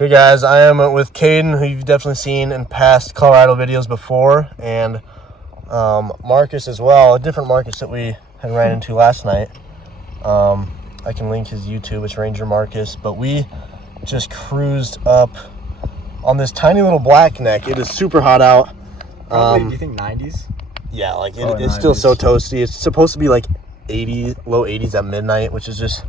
Okay guys, I am with Caden, who you've definitely seen in past Colorado videos before, and Marcus as well, a different Marcus that we had ran into last night. I can link his YouTube, it's Ranger Marcus, but we just cruised up on this tiny little blackneck. It is super hot out. Probably, do you think 90s? Yeah, like it's still so toasty. It's supposed to be like 80, low 80s at midnight, which is just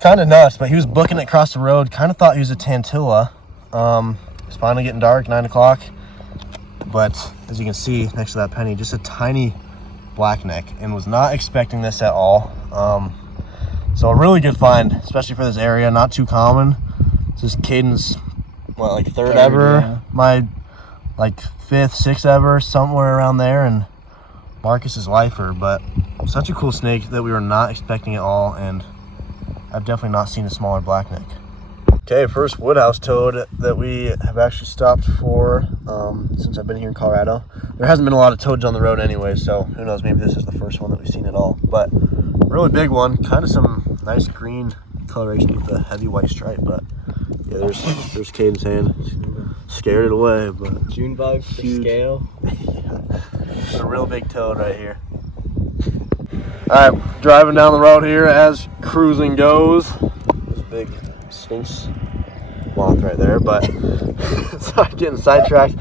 kind of nuts. But he was booking it across the road, kind of thought he was a tantilla. It's finally getting dark, 9 o'clock. But as you can see next to that penny, just a tiny blackneck, and was not expecting this at all. So a really good find, especially for this area, not too common. This is Caden's, what, like third ever? Yeah. My like 5th, 6th ever, somewhere around there, and Marcus's lifer. But such a cool snake that we were not expecting at all, and I've definitely not seen a smaller blackneck. Okay, first woodhouse toad that we have actually stopped for since I've been here in Colorado. There hasn't been a lot of toads on the road anyway, so who knows, maybe this is the first one that we've seen at all. But really big one, kind of some nice green coloration with a heavy white stripe. But yeah, there's Caden's hand. Scared it away, but June bug for scale. Yeah. A real big toad right here. All right, driving down the road here as cruising goes. There's a big sphinx moth right there, but sorry, getting sidetracked.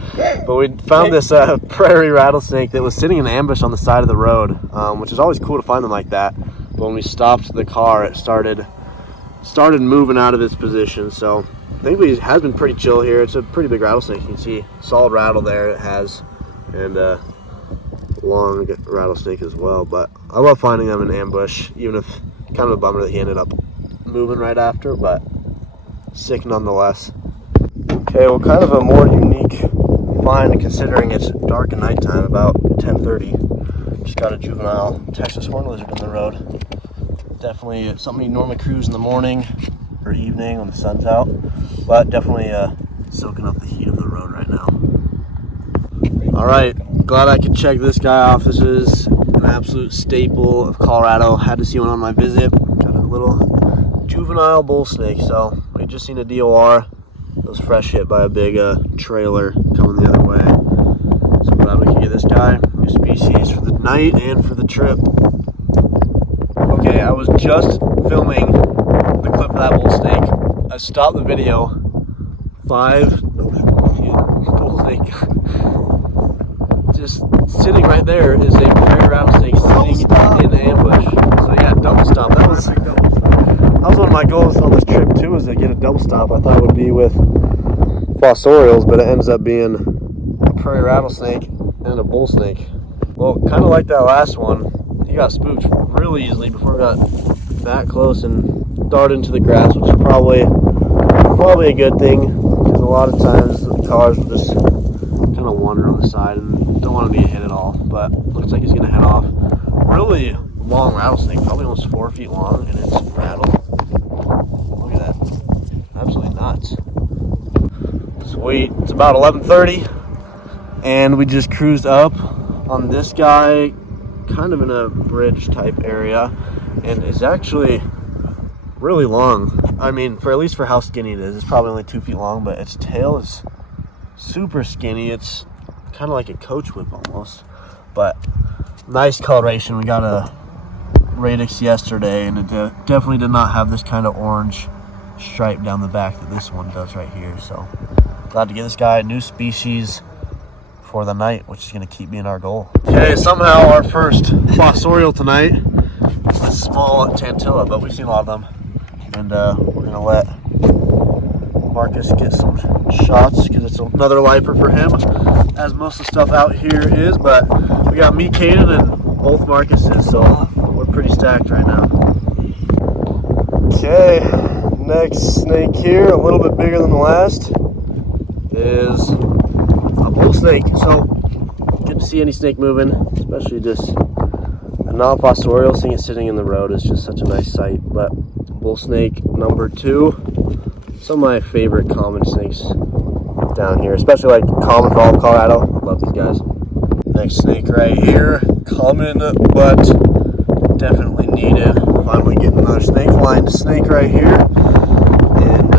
But we found this prairie rattlesnake that was sitting in ambush on the side of the road, which is always cool to find them like that. But when we stopped the car, it started moving out of its position. So I think it has been pretty chill here. It's a pretty big rattlesnake. You can see solid rattle there it has, and long rattlesnake as well. But I love finding them in ambush, even if kind of a bummer that he ended up moving right after, but sick nonetheless. Okay, well, kind of a more unique find considering it's dark at nighttime, about 10:30. Just got a juvenile Texas horn lizard in the road. Definitely something you normally cruise in the morning or evening when the sun's out, but definitely soaking up the heat of the road right now. All right, glad I could check this guy off. This is an absolute staple of Colorado. Had to see one on my visit. Got a little juvenile bull snake. So we just seen a DOR. It was fresh hit by a big trailer coming the other way. So glad we could get this guy. New species for the night and for the trip. Okay, I was just filming the clip of that bull snake. I stopped the video. Bull snake. Just sitting right there is a prairie rattlesnake sitting in ambush. So yeah, double stop. That was one of my goals on this trip too, is to get a double stop. I thought it would be with fossorials, but it ends up being a prairie rattlesnake and a bull snake. Well, kind of like that last one, he got spooked really easily before we got that close and darted into the grass, which is probably a good thing, because a lot of times the cars will just kind of wander on the side and don't want to be a hit at all. But looks like he's going to head off. Really long rattlesnake, probably almost 4 feet long, and it's rattled. Look at that. Absolutely nuts. Sweet. It's about 11:30, and we just cruised up on this guy, kind of in a bridge type area, and it's actually really long. I mean, for at least for how skinny it is, it's probably only 2 feet long, but its tail is super skinny. It's kind of like a coachwhip almost, but nice coloration. We got a radix yesterday, and it definitely did not have this kind of orange stripe down the back that this one does right here. So glad to get this guy a new species for the night, which is going to keep being our goal. Okay, somehow our first fossorial tonight is a small tantilla, but we've seen a lot of them, and we're going to let Marcus get some shots because it's another lifer for him, as most of the stuff out here is. But we got me, Caden, and both Marcuses, so we're pretty stacked right now. Okay, next snake here, a little bit bigger than the last, is a bull snake. So good to see any snake moving, especially just a non-fossorial. Seeing it sitting in the road is just such a nice sight. But bull snake number 2. Some of my favorite common snakes down here, especially like common for all of Colorado. Love these guys. Next snake right here, common but definitely needed. Finally getting another snake, lined snake right here, and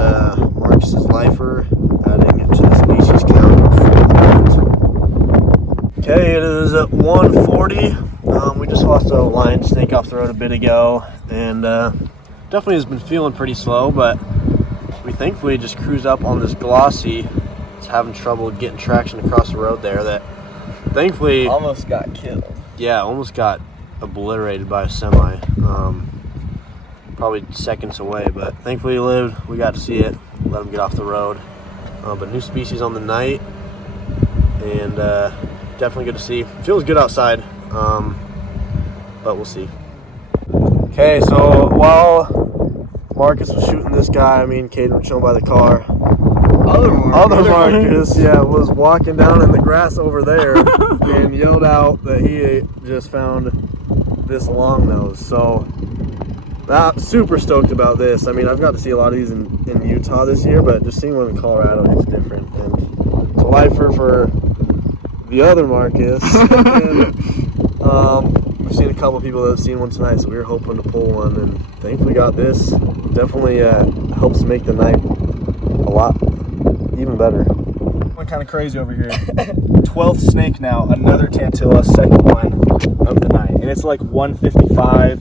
Marcus's life lifer, adding to the species count for the night. Okay, it is at 1:40. We just lost a lion snake off the road a bit ago, and definitely has been feeling pretty slow, but we thankfully just cruised up on this glossy. It's having trouble getting traction across the road there. That thankfully almost got killed. Yeah, almost got obliterated by a semi. Probably seconds away, but thankfully he lived. We got to see it, let him get off the road. But new species on the night, and definitely good to see. Feels good outside, but we'll see. Okay, so while Marcus was shooting this guy, me and Caden were chilling by the car. Other Marcus, was walking down in the grass over there and yelled out that he just found this long nose. So I'm super stoked about this. I mean, I've got to see a lot of these in Utah this year, but just seeing one in Colorado is different. And it's a lifer for the other Marcus. And we've seen a couple people that have seen one tonight, so we were hoping to pull one, and thankfully got this. Definitely helps make the night a lot even better. We're kind of crazy over here. 12th snake now, another tantilla, second one of the night, and it's like 1:55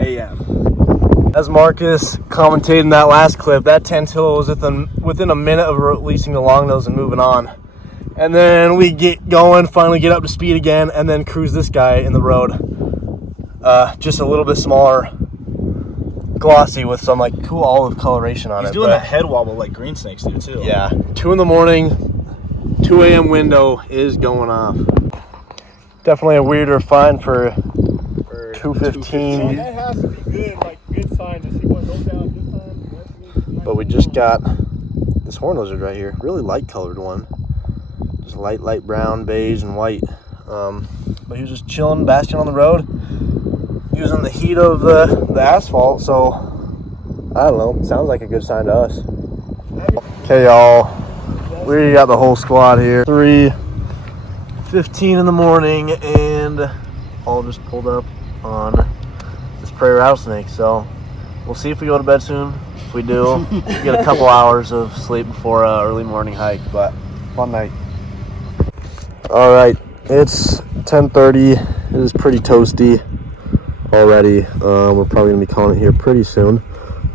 a.m. As Marcus commentated in that last clip, that tantilla was within a minute of releasing the long nose and moving on. And then we get going, finally get up to speed again, and then cruise this guy in the road. Just a little bit smaller, glossy with some like cool olive coloration on it. He's doing that head wobble like green snakes do too. Yeah, 2 in the morning, 2 a.m. window is going off. Definitely a weirder find for 2:15. That has to be good, like good sign to see what goes out this time. But we just got this horn lizard right here, really light colored one, just light brown, beige, and white. But he was just chilling, basking on the road, using the heat of the asphalt. So I don't know, sounds like a good sign to us. Okay, y'all, we got the whole squad here. 3:15 in the morning, and all just pulled up on this prairie rattlesnake. So we'll see if we go to bed soon. If we do, we get a couple hours of sleep before early morning hike, but fun night. All right, it's 10:30. It is pretty toasty already. We're probably gonna be calling it here pretty soon,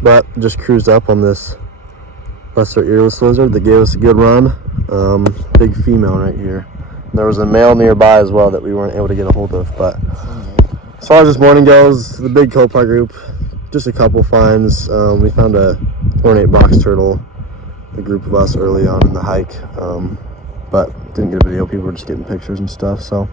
but just cruised up on this lesser earless lizard that gave us a good run. Big female right here. There was a male nearby as well that we weren't able to get a hold of, but as far as this morning goes, the big Copar group, just a couple finds. We found a ornate box turtle, a group of us early on in the hike, but didn't get a video. People were just getting pictures and stuff. So,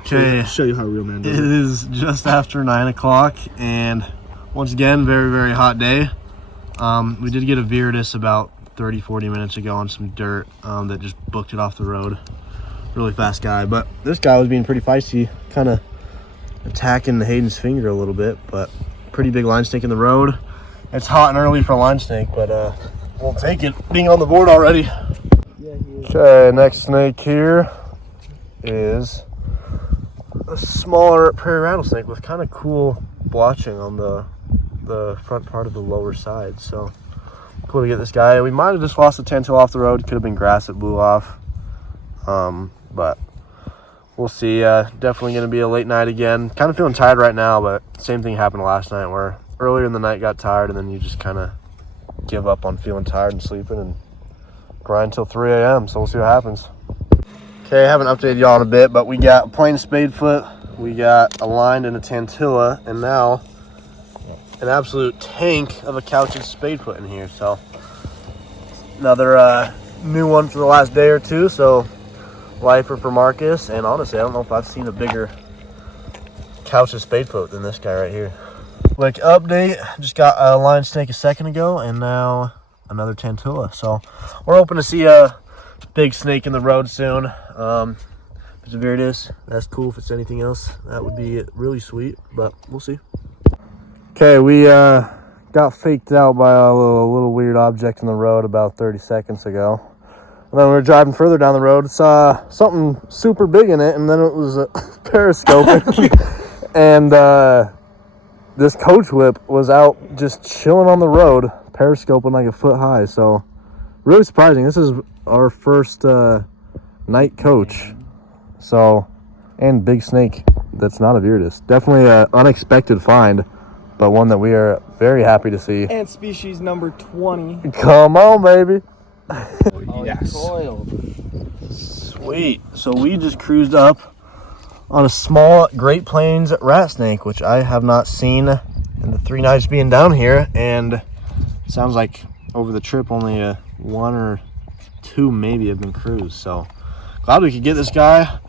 okay, Show you how a real man does it is just after 9 o'clock, and once again, very, very hot day. We did get a Viridis about 30-40 minutes ago on some dirt that just booked it off the road. Really fast guy, but this guy was being pretty feisty, kind of attacking Hayden's finger a little bit, but pretty big line snake in the road. It's hot and early for a line snake, but we'll take it being on the board already. Okay, next snake here is a smaller prairie rattlesnake with kind of cool blotching on the front part of the lower side. So cool to get this guy. We might have just lost the tantilla off the road. Could have been grass that blew off, but we'll see. Definitely going to be a late night again. Kind of feeling tired right now, but same thing happened last night where earlier in the night got tired, and then you just kind of give up on feeling tired and sleeping and grind till 3 a.m. So we'll see what happens. Okay, I haven't updated y'all in a bit, but we got a plain spadefoot, we got a lined and a tantilla, and now an absolute tank of a couch's spadefoot in here. So another new one for the last day or two. So lifer for Marcus, and honestly, I don't know if I've seen a bigger couch's spadefoot than this guy right here. Quick update, just got a lion snake a second ago, and now another tantilla. So we're hoping to see a big snake in the road soon. If it's a Viridis, that's cool. If it's anything else, that would be really sweet, but we'll see. Okay, we got faked out by a little weird object in the road about 30 seconds ago. And then we were driving further down the road, saw something super big in it, and then it was periscoping. And this coachwhip was out just chilling on the road, periscoping like a foot high. So really surprising. This is our first night coach. So, and big snake that's not a viridis. Definitely an unexpected find, but one that we are very happy to see. And species number 20. Come on, baby. Yes. Sweet. So we just cruised up on a small Great Plains rat snake, which I have not seen in the 3 nights being down here, and sounds like over the trip only 1 or 2 maybe have been cruised. So glad we could get this guy.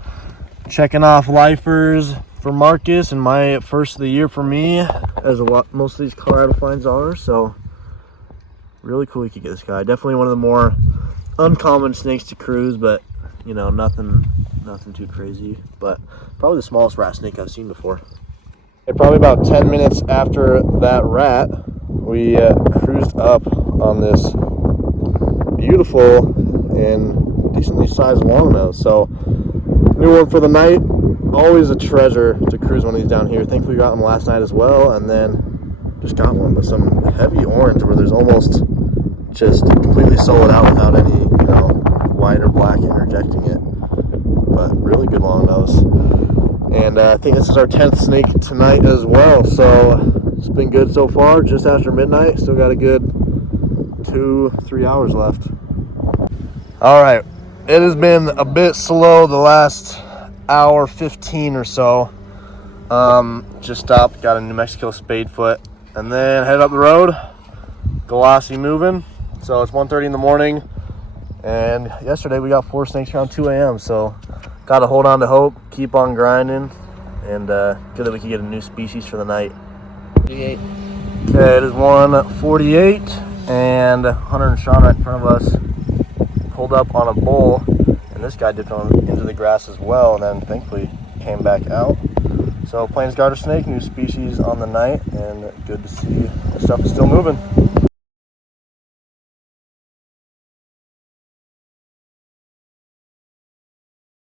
Checking off lifers for Marcus, and my first of the year for me, as most of these Colorado finds are. So really cool we could get this guy. Definitely one of the more uncommon snakes to cruise, but you know, nothing too crazy. But probably the smallest rat snake I've seen before. And probably about 10 minutes after that rat, we cruised up on this beautiful and decently sized longnose. So new one for the night. Always a treasure to cruise one of these down here. Thankfully we got them last night as well, and then just got one with some heavy orange where there's almost just completely solid out without any, you know, white or black interjecting it. But really good longnose. And I think this is our 10th snake tonight as well. So it's been good so far. Just after midnight, still got a good 2-3 hours left. All right. It has been a bit slow the last hour 15 or so. Just stopped, got a New Mexico spadefoot, and then headed up the road. Glossy moving. So it's 1:30 in the morning, and yesterday we got 4 snakes around 2 a.m. So got to hold on to hope, keep on grinding, and good that we can get a new species for the night. 48. Okay, it is 1:48, and Hunter and Sean right in front of us pulled up on a bull, and this guy dipped on into the grass as well, and then thankfully came back out. So Plains garter snake, new species on the night, and good to see the stuff is still moving.